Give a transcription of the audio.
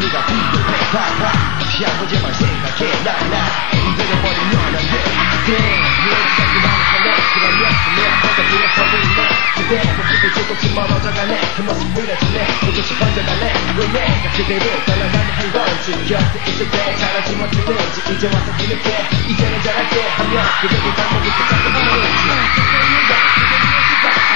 네가 뒤로 해 봐봐 야구 제발 생각해 나나 흔들어버린 너는 내 그 모습 보여주네 조금씩 번져가네 왜 내가 그대를 떠나가는 한 건지 곁에 있을 때 잘하지 못했는지 이제 와서 뒤늦게 이제는 잘할게 하면 그대를 반복이 또 자꾸 보이지 다시 그대 없이 살아나